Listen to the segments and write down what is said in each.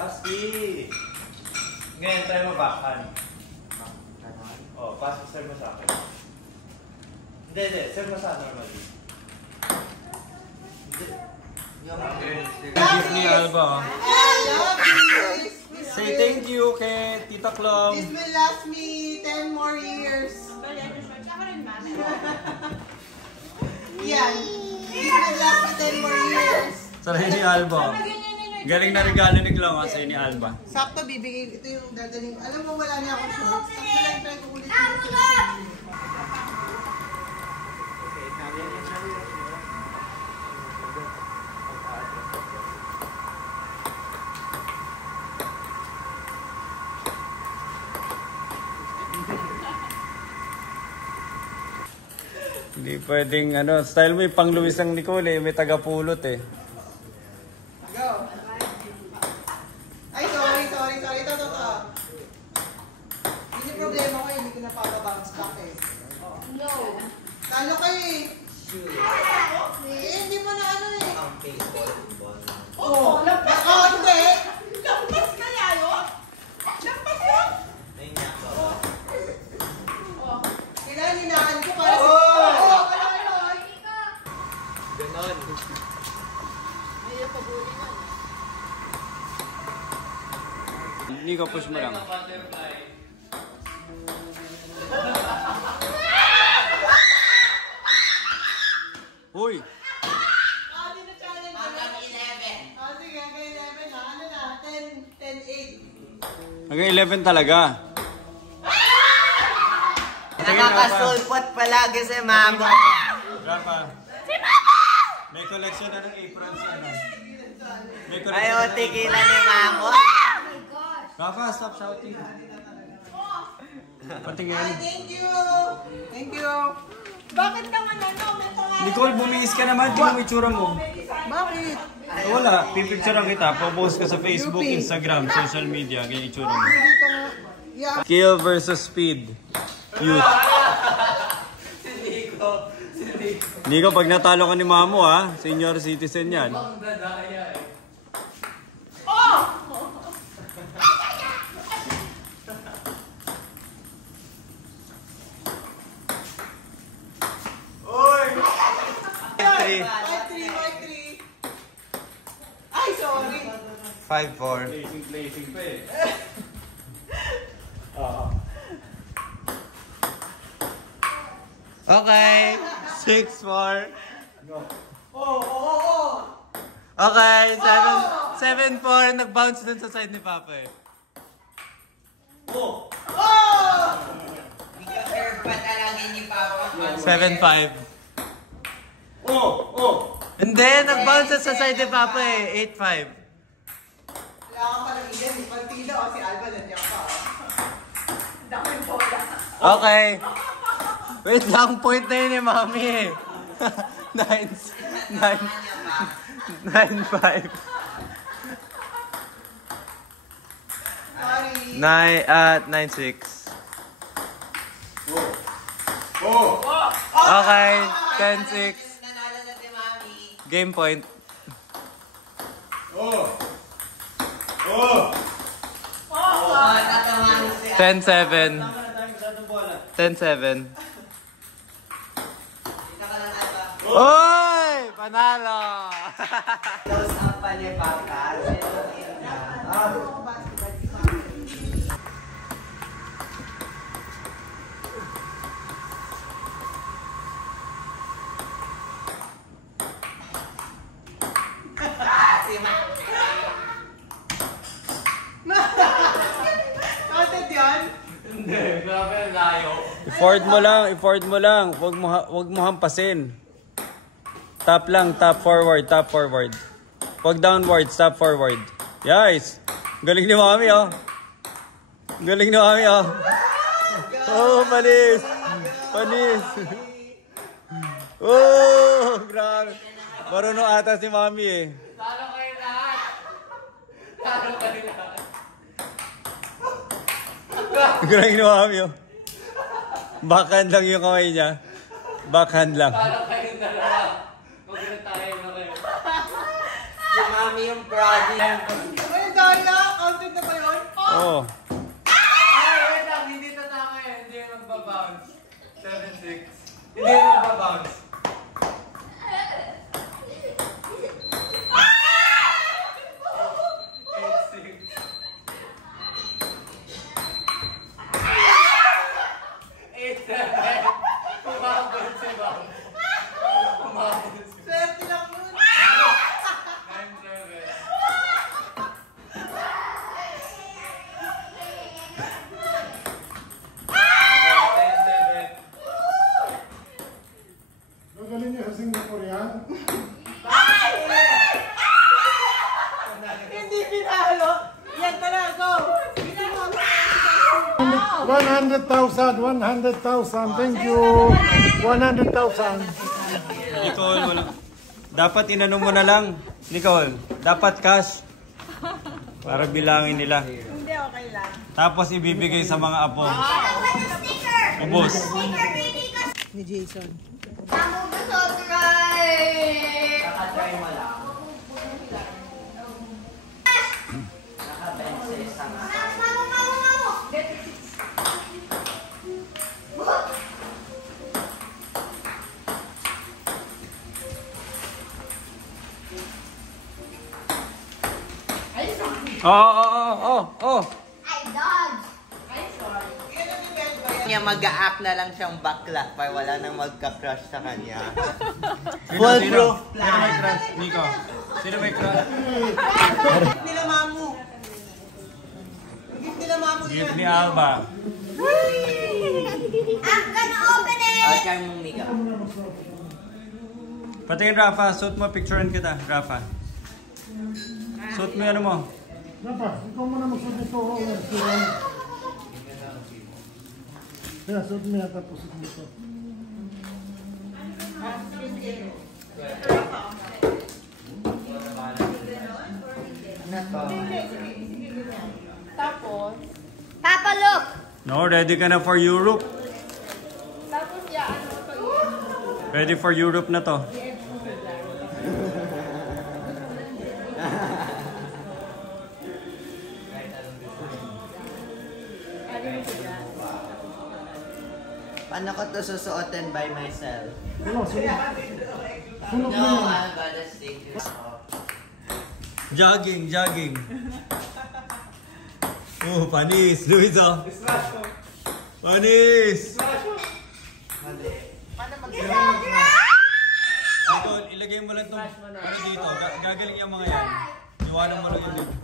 Husky! Ngayon tayo mabackhand. Oh, pass serve mo sa akin. Hindi, serve mo sa normally. Hindi. Gift ni Alba. Say thank you kay Tita Clom. This will last me 10 more years. Yan. This will last me 10 more years. Sabi ni Alba. Galing na regalo ni Clom sa ni Alba. Sakto, bibigay. Ito yung dadaling. Alam mo, wala niya akong shorts. Sakto lang, try ko ulit. Hindi pwedeng ano, style mo yung pang Luis ang Nicole may taga-pulot eh. Go. Ay, sorry. Ito. Hindi problema ko, hindi ko na bounce back eh. No. Talo kayo eh. Hindi mo na ano eh. Ang baseball. Oo, lampas. Hindi. Lampas kaya yun? Lampas yun? Ayun niya. Kailangan hinaan ko para sa... Ganon. Ayun, pabuli na. Nico, push mo lang. Uy! Hindi na challenge. Hanggang 11. Sige, hanggang 11 na. Ano na? 10, 8. Hanggang 11 talaga. Nakakasulpot palagi si Mama. Rafa. May collection na ng aprons yan. Ayaw tigilan ni Mama. Rafa, stop shouting. Patingin. Ay, thank you. Thank you. Bakit naman ano? May pangalan. Nicole, bumiis ka naman. Tingnan mo itsura mo. Bakit? Wala. Pipicturean kita. Po-post ka sa Facebook, Instagram, social media. Ganyan itsura mo. Yeah. Skill versus speed. Youth. Nico, pag natalo ka ni Mamo ha, senior citizen yan. White 3. Ay, sorry. 5-4. Placing pa eh. Okay. 6-4. Oo. Okay. 7-4. Nag-bounce dun sa side ni Papa eh. Oh! 7-5. Hindi. Nag-bounce sa side ni Papa eh. 8-5. Wala ka palang iyan. Partida o si Alba nandiyan pa. Dami bola. Okay. Wait lang. Point na yun ni Mami eh. 9-5. 9-6. Okay, 10-6. Game point. 10-7. 10-7. Oy! Panalo! Close up pa ni Papa. Content yan? Hindi, grabe ang layo. I-forward mo lang. Huwag mo hampasin. Tap lang, tap forward. Huwag downward, tap forward. Yes! Galing ni Mami, oh. Oh, panis! Oh, grabe. Marunong ata si Mami, eh. Talo kayo lahat. Galing ni Mami, oh. Backhand lang yung kamay niya. Backhand lang. Talo kayo dalawa. Huwag na tayo na kayo. Si Mami yung prodigy. Ay, daya! Oh. Ay, wait lang. Hindi to tama eh. Hindi yung magbabounce. 7-6. Hindi yung magbabounce. Swerte lang nun. Magaling niyo sa Singapore yan. Hindi pinalo. Yan tara, go. 100,000, 100,000. Thank you. 100,000. Nicole, wala. Dapat inano mo na lang. Nicole, dapat cash. Para bilangin nila. Hindi, okay lang. Tapos ibibigay sa mga apo. Ubos. Ni Jason. Nakatry mo lang. Oh. Niya mag-a-act na lang siyang bakla para wala nang magka-crush sa kanya. Sino may crush? Nico. Sino may crush? Gift nila mamu. Gift nila mamu Gift yan. ni Alba. I'm gonna open it! Try mong Mika. Patingin Rafa, suit mo, picturean kita, Rafa. Suit mo ano mo. Napa, ikaw muna magsuot ito. Kaya suot mo yan tapos suot mo ito. Tapos? Papa, look! No, ready ka na for Europe. Tapos yan, ano to? Ready for Europe na to. Paano ko to susuotin by myself? Sunog mo yan. I'm gonna stick to Jogging. Oh, panis. Luis, oh. Panis. Nicole, ilagay mo lang itong ano dito. Gagaling yung mga yan. Iwanan mo lang yung dito.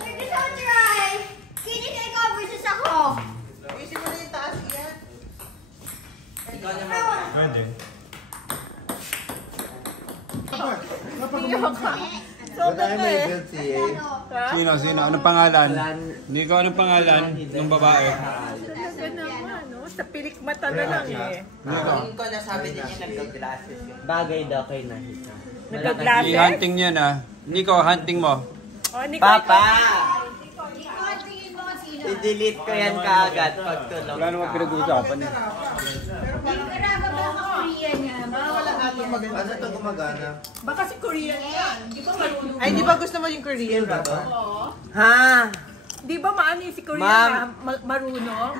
Hindi ko try! Kinikay ko versus ako! Isin mo na yung taas yan. Ikaw naman. Pwede. But I'm able to Sino? Anong pangalan? Hindi ko anong pangalan ng babae. Talaga naman, no? Sa pilik mata na lang eh. Tingin ko nasabi din niya nag-glasses yun. Bagay daw kay Nahita. Nagka-glasses? I-hunting niya na. Nico, hunting mo. Oh, Nico, Papa! Ikaw, tingin mo sino? I-delete ko yan kaagad pag tulog Wala namang pinag-uusapan eh. Karaga ba sa Korea niya? wala natin maganda. Paano ito gumagana? Baka si Korean yan. Di ba marunong? Ay, di ba gusto mo yung Korean ba? Ha? Di ba maano yung si Korean Ma'am. na marunong?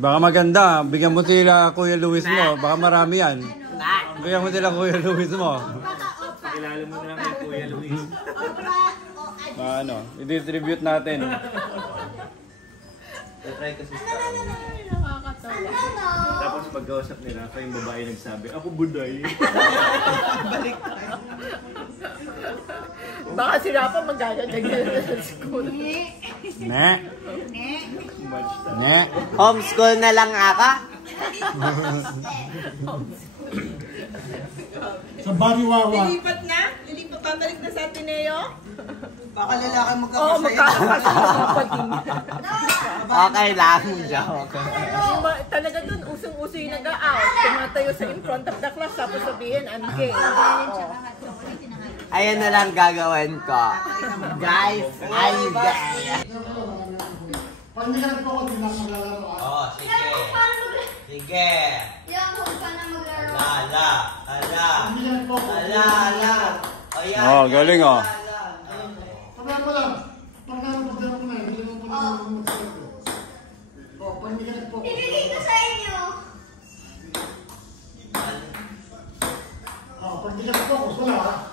Baka maganda. Bigyan mo sila Kuya Luis mo. Baka marami yan. Bigyan mo sila Kuya Luis mo. Kilala mo na lang Kuya Luis. Opera o Ano, i-distribute natin. Try ko si Tapos pagkausap nila, kayong babae nagsabi, ako buday. Baka si Rafa magagandag na sa school. Ne. Homeschool na lang ako? Sa Bariwawa. Lilipat na? Lilipat, pabalik na sa Ateneo? Baka lalaki Oo, magkakapatid. Okay lang, joke. Talaga dun, usong-uso yung nag-out. Tumatayo sa in front of the class, tapos sabihin, I'm gay. Ayan na lang gagawin ko. Guys, I'm gay. Pag hindi ka nagpakot, hindi na maglalaro. Oh, sige. Sige. Yung kung ka na maglaro. Ala. Hindi ka nagpakot. Ala. Oh, galing oh. Sabihan mo lang. hindi ka nag-focus. Ibigay ko sa inyo. Pag hindi ka nag-focus, wala ha.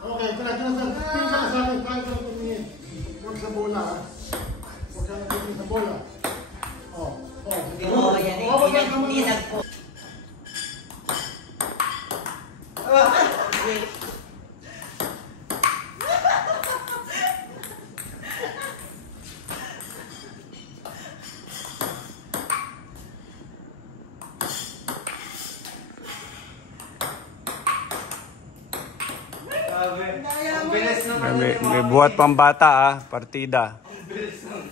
Okay, tala. Tingin ka na sa akin. Tayo ka lang tumingin. Huwag sa bola ha. Huwag ka lang tumingin sa bola. Oo, yan eh. Hindi nagpo. Ang bilis naman May buhat pang bata partida. Ang bilis ng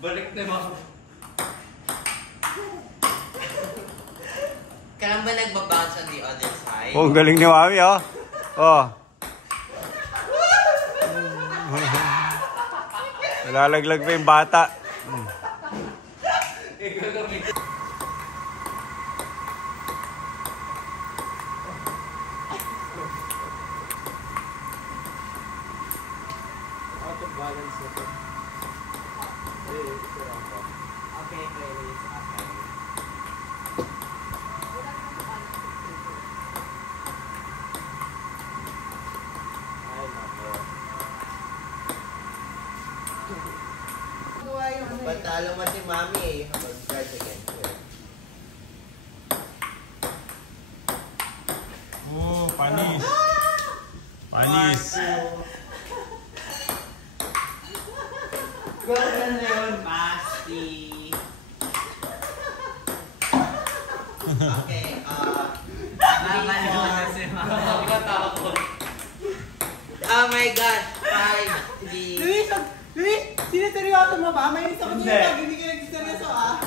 balik na mga... Kailan ba nagbabounce on the other side? Oh, ang galing ni Mami, oh. Oh. Nalalaglag pa yung bata. Okay, release. Okay. Patalo mo si Mami eh. Mag-guard against her. Oh, panis. Panis. Gordon yun. Basti. Okay, nakakalimutan si Mami. Nakatakot. Oh my God! 5, 3. Luis, siniseryoso mo ba? May isa ko Hindi. pag hindi ka nagsiseryoso ah.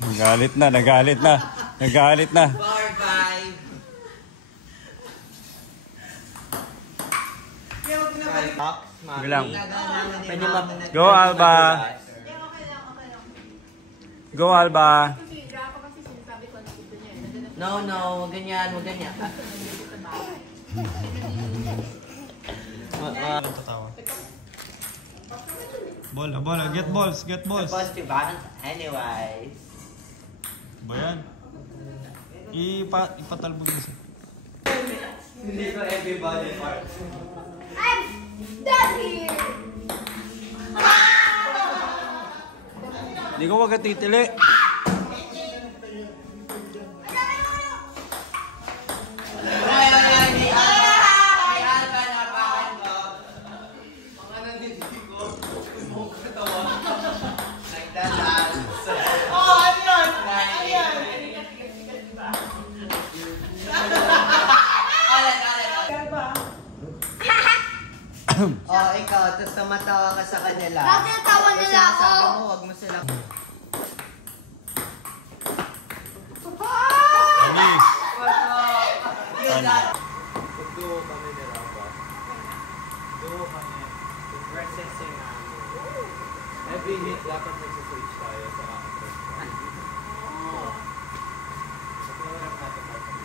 Nagalit na. Nagalit na. 4, 5. Kaya huwag na balik. Box, Mami. Sige lang. Pwede ba? Go, Alba. Okay lang. Go, Alba. Kasi grapa kasi sinasabi ko na dito niya eh. No, wag ganyan. Bola. Get balls. Supposed to bounce anyways. Ba yan? Ipatalbog mo siya. Hindi ko everybody part. I'm done here! Hindi ko wag titili. Oh, ikaw, tapos tumatawa ka sa kanila. Bakit natawa nila ako? Sabi mo, huwag mo sila. Panis. Pag-duo kami ni Rafa. Duo kami. Versus yung Every hit dapat nagsa-switch tayo sa actress. Sa program natin part kami.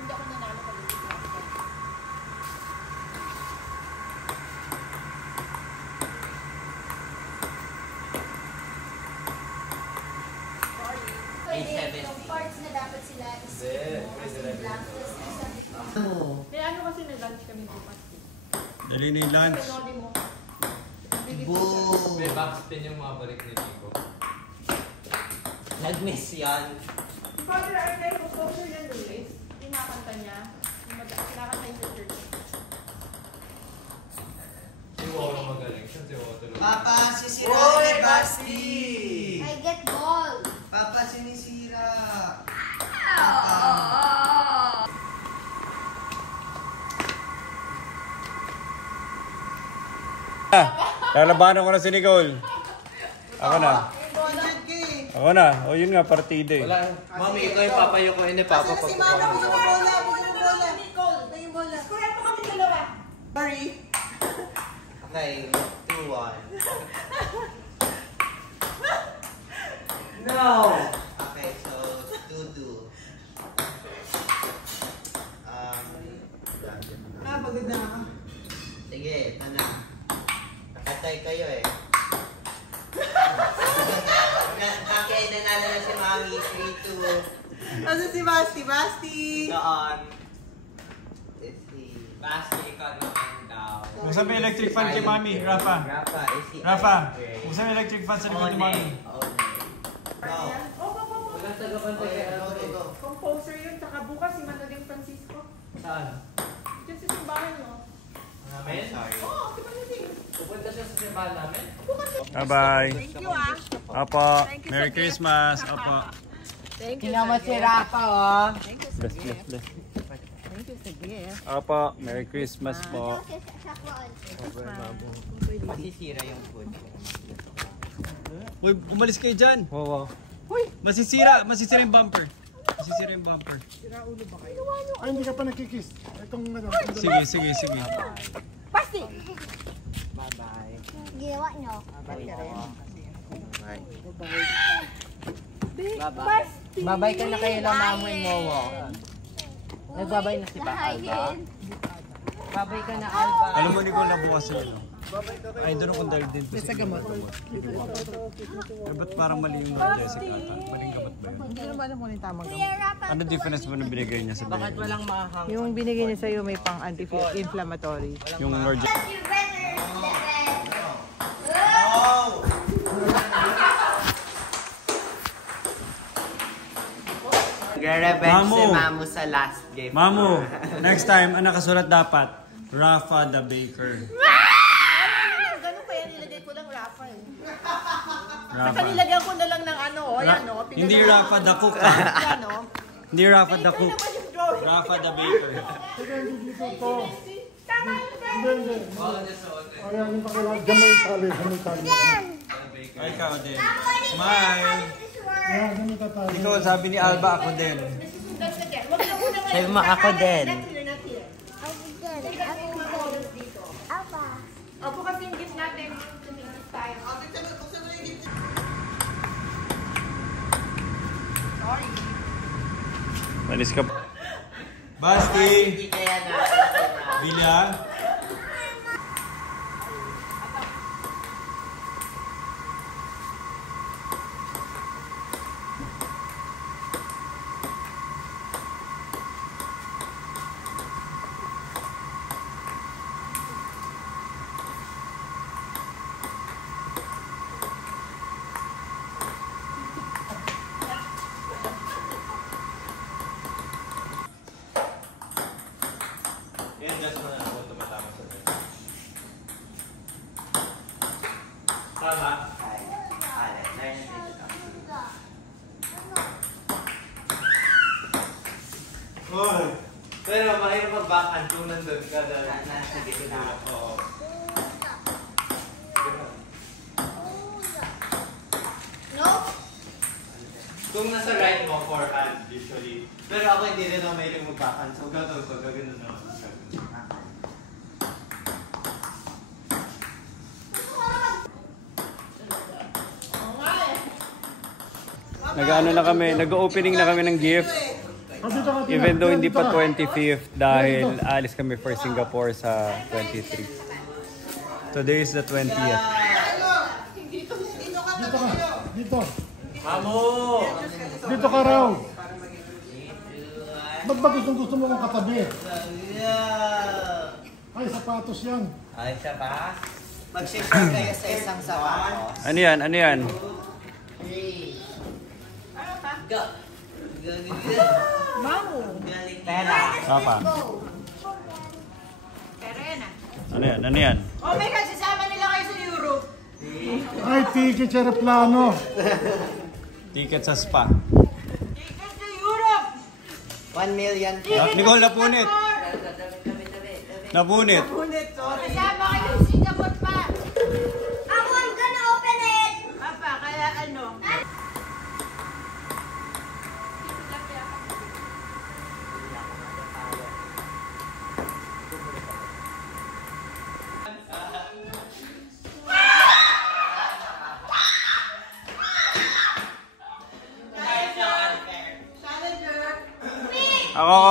Hindi ako nanalo pag hindi ko. Pwede, yung parts na dapat sila is blank. May ano kasi na-lunch kami bukas. Dali na yung lunch. Pinodi mo. Boom! May backspin yung mga balik ni Chico. Nag-miss yan. Si Father Arnel, composer yan, Luis. Kinakanta niya. Kinakanta yung church. Si Woro magaling. Siya si Woro tulog. Papa, sisira ni Basti! I get ball. Papa, sinisira. Lalabanan ko na si Nicole. Ako na. O yun nga, partida eh. Wala. Mami, ikaw yung papayo ko. Hindi, Papa. Si Mama, gusto mo bola. Gusto mo bola. Nicole, ito yung bola. Square po kami dalawa. Sorry. Okay, 2-1. No! Okay, so 2-2. Pagod na ako. Sige, ito na. Nakatay kayo eh. Okay, nanalo na si Mami. 3-2. Ano si Basti? Basti! Doon. Basti, ikaw naman daw. Buksan mo yung electric fan kay Mami, Rafa. Rafa, buksan mo yung electric fan sa likod ni Mami. Walang tagapantay kaya Composer yun, tsaka bukas si Manoling Francisco. Saan? Diyan sa simbahan mo. Namin? Oo, si Manoling. Pupunta siya sa simbahan namin? Bye-bye. Thank you ah. Opo. Merry Christmas. Opo. Thank you. Kinama si Rafa oh. Bless, bless, bless. Thank you sa gift. Opo. Merry Christmas po. Masisira yung food. Uy, umalis kayo dyan. Wow. Masisira yung bumper. Masisira yung bumper. Ay, hindi ka pa nagkikiss. Itong ano. Sige. Basti! Bye-bye. Ginawa nyo. Bye. Basti! Babay ka na kayo lang mamoy mo. Nagbabay na si Alba. Babay ka na Alba. Alam mo, Nicole, nabukas sila. Ay, doon akong dahil din po sa gamot. Ba't parang mali yung Lord Jessica? Maling gamot ba yun? Hindi naman alam mo yung tamang gamot. Ano difference mo na binigay niya sa Bakit baby? walang mahang? Yung binigay niya sa'yo may pang anti-inflammatory. Yung Lord Jessica. Nagre-revenge Mamu. si Mamu sa last game. Mamu, next time, ang nakasulat dapat, Rafa the Baker. Ganun kaya nilagay ko lang Rafa eh. Rafa. Basta nilagyan ko na lang ng ano, o yan o. Hindi Rafa the Cook, ah. Yan o. Hindi Rafa the Cook. Naman yung drawing. Rafa the Baker. Tama yun, friend. Hindi. Ayan, yung pakilala. Gamay tali. Ay, ikaw din. Smile. Ayan, gamay tali. Ikaw, sabi ni Alba, ako din. Wag na muna ngayon. Sabi mo ako din. Not here. Opo kasi yung gift natin. Tayo. Malis ka. Basti! Hindi kaya na. Bilya? Yan, just mo na ako tumatama sa rin. Tama? Oh, pero mahirap mag-backhand kung nandun ka dahil nasa gitna. Oo. No? Kung nasa right mo, forehand usually. Pero ako hindi rin ako mahilig mag-backhand. So gagawin ko, gagawin na ako. Nag-ano na kami, nag-opening na kami ng gifts. Even though hindi pa 25th dahil alis kami for Singapore sa 23. Today is the 20th. Dito. Mamu! Dito ka raw. Ba't ba gusto mo kong katabi? Ay, sapatos yan. Ay, siya pa? Mag-share kayo sa isang sapatos. Ano yan? Ano yan? Go. Mamu. Pera. Papa. Pero yan ah. Ano yan? Ano yan? Oh my God, sasama nila kayo sa Europe. Ay, ticket sa aeroplano. Ticket sa spa. Ticket to Europe. 1 million. Nicole, napunit. Napunit. Kasama kayo sa Singapore pa. Ako, I'm gonna open it. Papa, kaya ano?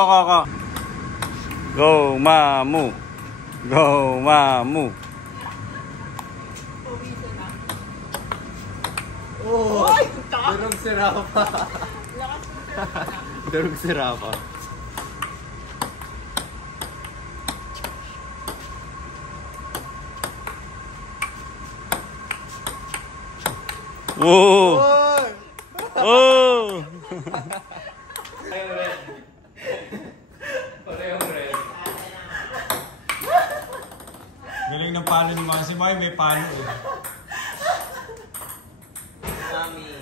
Ako. Go, Mamu. Go, Mamu. Ay! Taka! Durog si Rafa. Lakas mo sir. Durog si Rafa. Oh! Oh! Parehong red. Parehong red. Galing ng palo ni mga si May, may palo eh.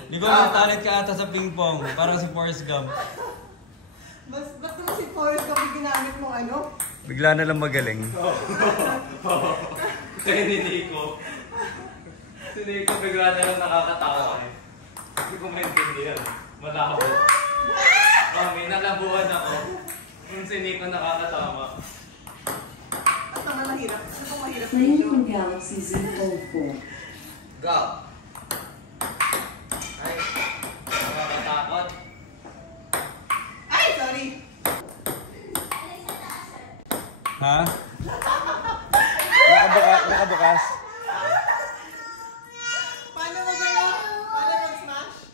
Hindi ko matalit ka ata sa ping-pong. Parang si Forrest Gump. Ba't naman si Forrest kami ginamit mo ano? Bigla na lang magaling. Kaya ni Nico. Si Nico bigla na lang nakakatawa eh. Hindi ko maintindihan. Malabo. Mami, nalabuhan ako. Kung si Nico nakakatama. At naman mahirap. Ano bang mahirap Playing dito? from Galaxy Z Fold 4. Go. Ay, nakakatakot. Ay! Sorry! Ha? Nakabukas?